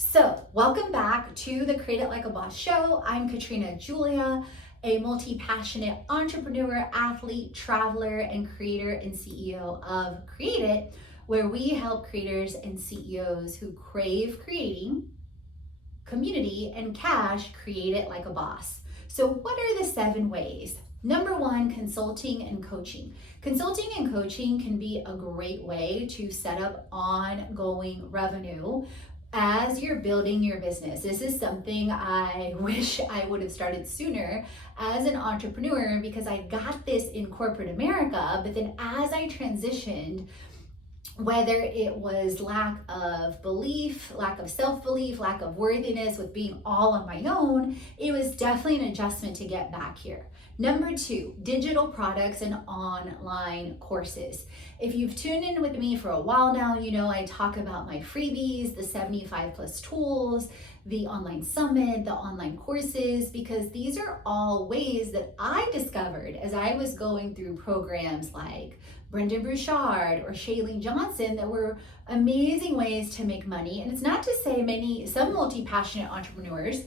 So, welcome back to the Create It Like a Boss show. I'm Katrina Julia, a multi-passionate entrepreneur, athlete, traveler, and creator and CEO of Create It, where we help creators and CEOs who crave creating, community, and cash create it like a boss. So, what are the 7 ways? Number 1, consulting and coaching. Consulting and coaching can be a great way to set up ongoing revenue as you're building your business. This is something I wish I would have started sooner as an entrepreneur, because I got this in corporate America, but then as I transitioned, whether it was lack of belief, lack of self-belief, lack of worthiness with being all on my own, it was definitely an adjustment to get back here. Number 2, digital products and online courses. If you've tuned in with me for a while now, you know I talk about my freebies, the 75 plus tools, the online summit, the online courses, because these are all ways that I discovered as I was going through programs like Brendan Burchard or Shailene Johnson that were amazing ways to make money. And it's not to say some multi-passionate entrepreneurs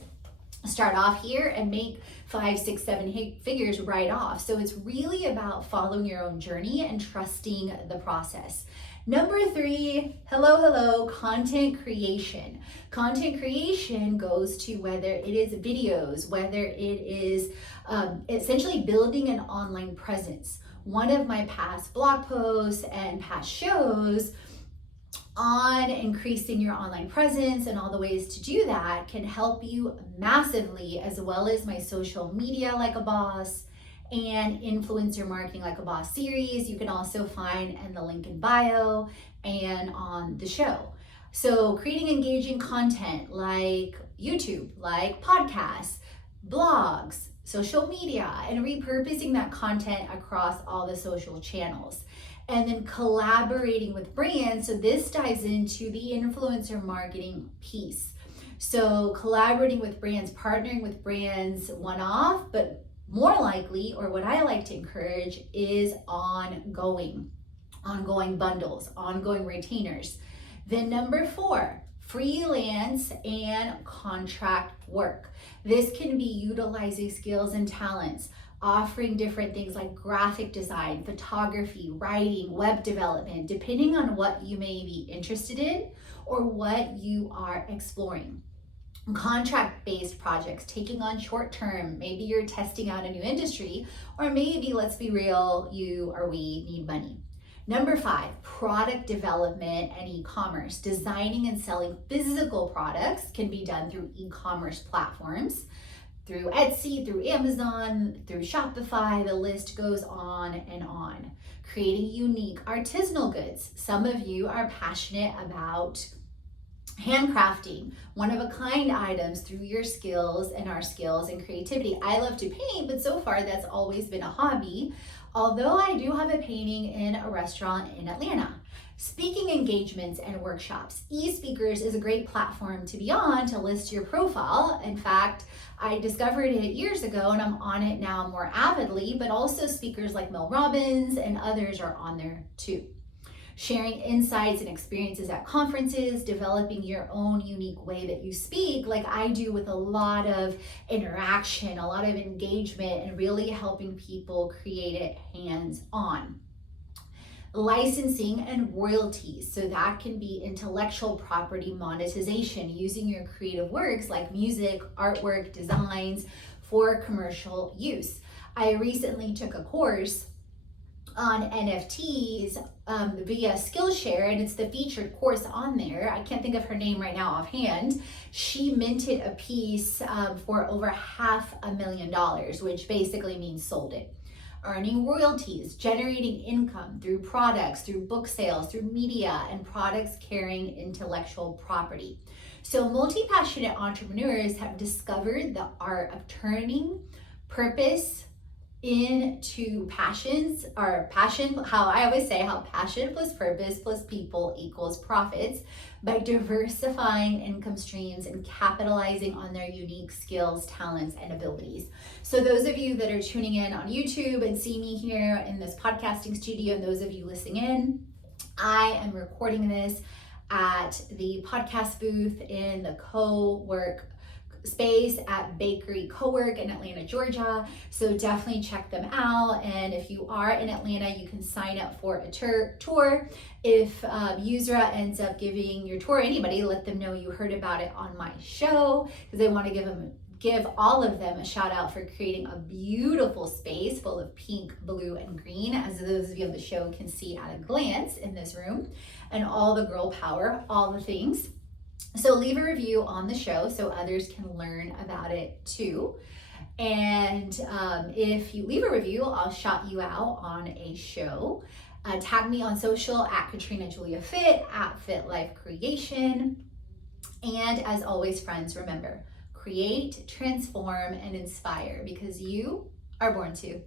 start off here and make 5, 6, 7 figures right off. So it's really about following your own journey and trusting the process. Number 3, hello, content creation. Content creation goes to whether it is videos, whether it is essentially building an online presence. One of my past blog posts and past shows on increasing your online presence and all the ways to do that can help you massively, as well as my social media like a boss and influencer marketing like a boss series. You can also find in the link in bio and on the show. So creating engaging content like YouTube, like podcasts, blogs, social media, and repurposing that content across all the social channels. And then collaborating with brands. So this dives into the influencer marketing piece. So collaborating with brands, partnering with brands one-off, but more likely, or what I like to encourage, is ongoing bundles, ongoing retainers. Then number 4, freelance and contract work. This can be utilizing skills and talents, offering different things like graphic design, photography, writing, web development, depending on what you may be interested in or what you are exploring. Contract-based projects, taking on short-term, maybe you're testing out a new industry, or maybe, let's be real, you or we need money. Number 5, product development and e-commerce. Designing and selling physical products can be done through e-commerce platforms, through Etsy, through Amazon, through Shopify, the list goes on and on. Creating unique artisanal goods. Some of you are passionate about handcrafting, one-of-a-kind items through your skills and our skills and creativity. I love to paint, but so far that's always been a hobby, although I do have a painting in a restaurant in Atlanta. Speaking engagements and workshops. eSpeakers is a great platform to be on to list your profile. In fact, I discovered it years ago and I'm on it now more avidly, but also speakers like Mel Robbins and others are on there too. Sharing insights and experiences at conferences, developing your own unique way that you speak, like I do, with a lot of interaction, a lot of engagement, and really helping people create it hands-on. Licensing and royalties. So that can be intellectual property monetization, using your creative works like music, artwork, designs for commercial use. I recently took a course on NFTs via Skillshare, and it's the featured course on there. I can't think of her name right now offhand. She minted a piece for over $500,000, which basically means sold it. Earning royalties, generating income through products, through book sales, through media, and products carrying intellectual property. So multi-passionate entrepreneurs have discovered the art of turning purpose into passions, or passion, how I always say, how passion plus purpose plus people equals profits, by diversifying income streams and capitalizing on their unique skills, talents, and abilities. So those of you that are tuning in on YouTube and see me here in this podcasting studio, and those of you listening in, I am recording this at the podcast booth in the co-work space at Bakery Co-work in Atlanta, Georgia. So definitely check them out. And if you are in Atlanta, you can sign up for a tour. If Yusra ends up giving your tour, anybody, let them know you heard about it on my show, because they want to give all of them a shout out for creating a beautiful space full of pink, blue, and green, as those of you on the show can see at a glance in this room, and all the girl power, all the things. So leave a review on the show so others can learn about it too. And if you leave a review, I'll shout you out on a show. Tag me on social at Katrina Julia Fit, at Fit Life Creation. And as always, friends, remember, create, transform, and inspire, because you are born to.